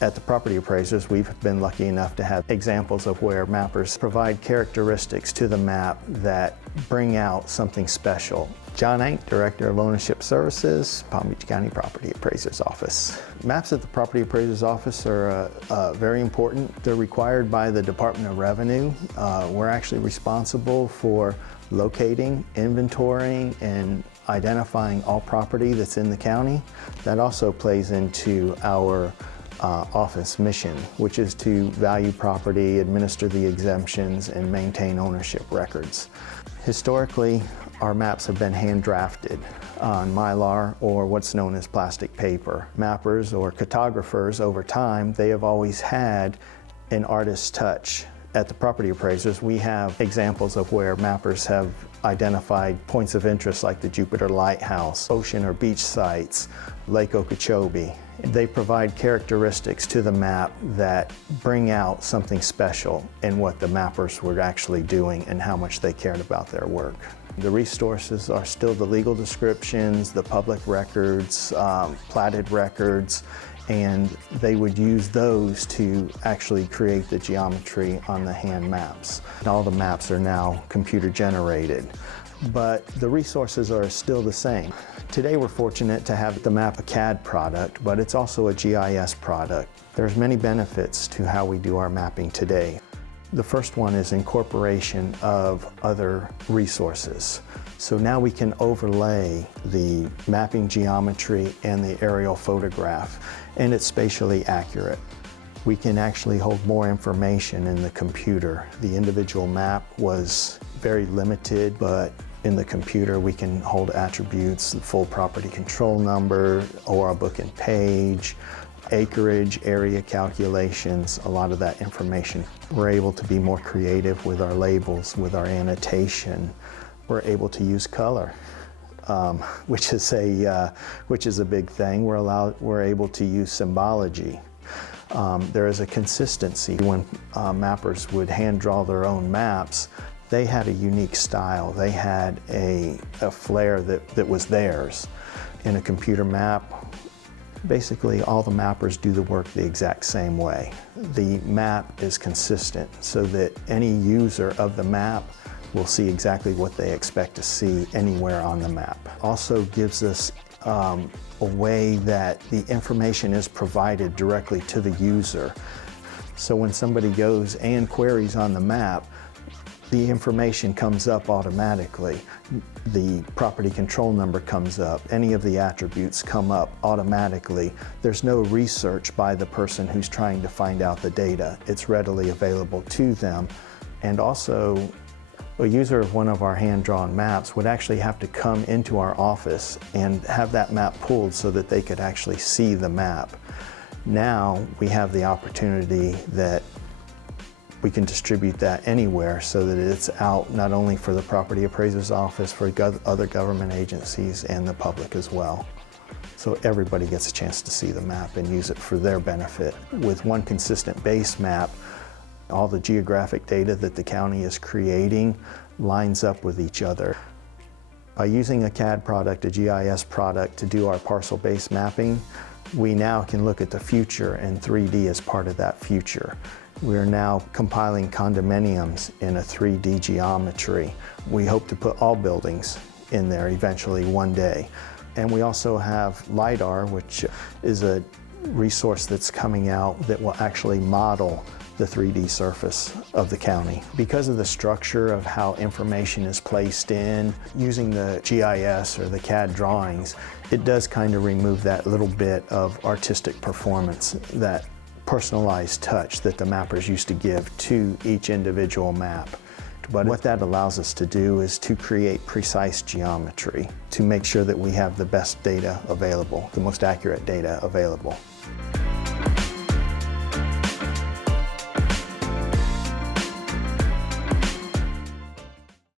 At the Property Appraisers, we've been lucky enough to have examples of where mappers provide characteristics to the map that bring out something special. John Ank, Director of Ownership Services, Palm Beach County Property Appraisers Office. Maps at the Property Appraisers Office are very important. They're required by the Department of Revenue. We're actually responsible for locating, inventorying, and identifying all property that's in the county. That also plays into our office mission, which is to value property, administer the exemptions, and maintain ownership records. Historically, our maps have been hand drafted on Mylar or what's known as plastic paper. Mappers or cartographers over time, they have always had an artist's touch. At the Property Appraisers, we have examples of where mappers have identified points of interest like the Jupiter Lighthouse, ocean or beach sites, Lake Okeechobee. They provide characteristics to the map that bring out something special in what the mappers were actually doing and how much they cared about their work. The resources are still the legal descriptions, the public records, platted records, and they would use those to actually create the geometry on the hand maps. And all the maps are now computer generated, but the resources are still the same. Today we're fortunate to have the map a CAD product, but it's also a GIS product. There's many benefits to how we do our mapping today. The first one is incorporation of other resources. So now we can overlay the mapping geometry and the aerial photograph, and it's spatially accurate. We can actually hold more information in the computer. The individual map was very limited, but in the computer we can hold attributes, the full property control number, OR book and page, acreage, area calculations, a lot of that information. We're able to be more creative with our labels, with our annotation. We're able to use color, which is a big thing. We're able to use symbology. There is a consistency. When mappers would hand draw their own maps, they had a unique style. They had a flair that was theirs. In a computer map, basically all the mappers do the work the exact same way. The map is consistent so that any user of the map will see exactly what they expect to see anywhere on the map. Also gives us a way that the information is provided directly to the user. So when somebody goes and queries on the map, the information comes up automatically. The property control number comes up. Any of the attributes come up automatically. There's no research by the person who's trying to find out the data. It's readily available to them. And also, a user of one of our hand-drawn maps would actually have to come into our office and have that map pulled so that they could actually see the map. Now we have the opportunity that we can distribute that anywhere so that it's out not only for the Property Appraiser's Office, for other government agencies and the public as well. So everybody gets a chance to see the map and use it for their benefit. With one consistent base map, all the geographic data that the county is creating lines up with each other. By using a CAD product, a GIS product to do our parcel-based mapping, we now can look at the future, and 3D is part of that future. We are now compiling condominiums in a 3D geometry. We hope to put all buildings in there eventually one day. And we also have LiDAR, which is a resource that's coming out that will actually model the 3D surface of the county. Because of the structure of how information is placed in, using the GIS or the CAD drawings, it does kind of remove that little bit of artistic performance, that personalized touch that the mappers used to give to each individual map. But what that allows us to do is to create precise geometry to make sure that we have the best data available, the most accurate data available.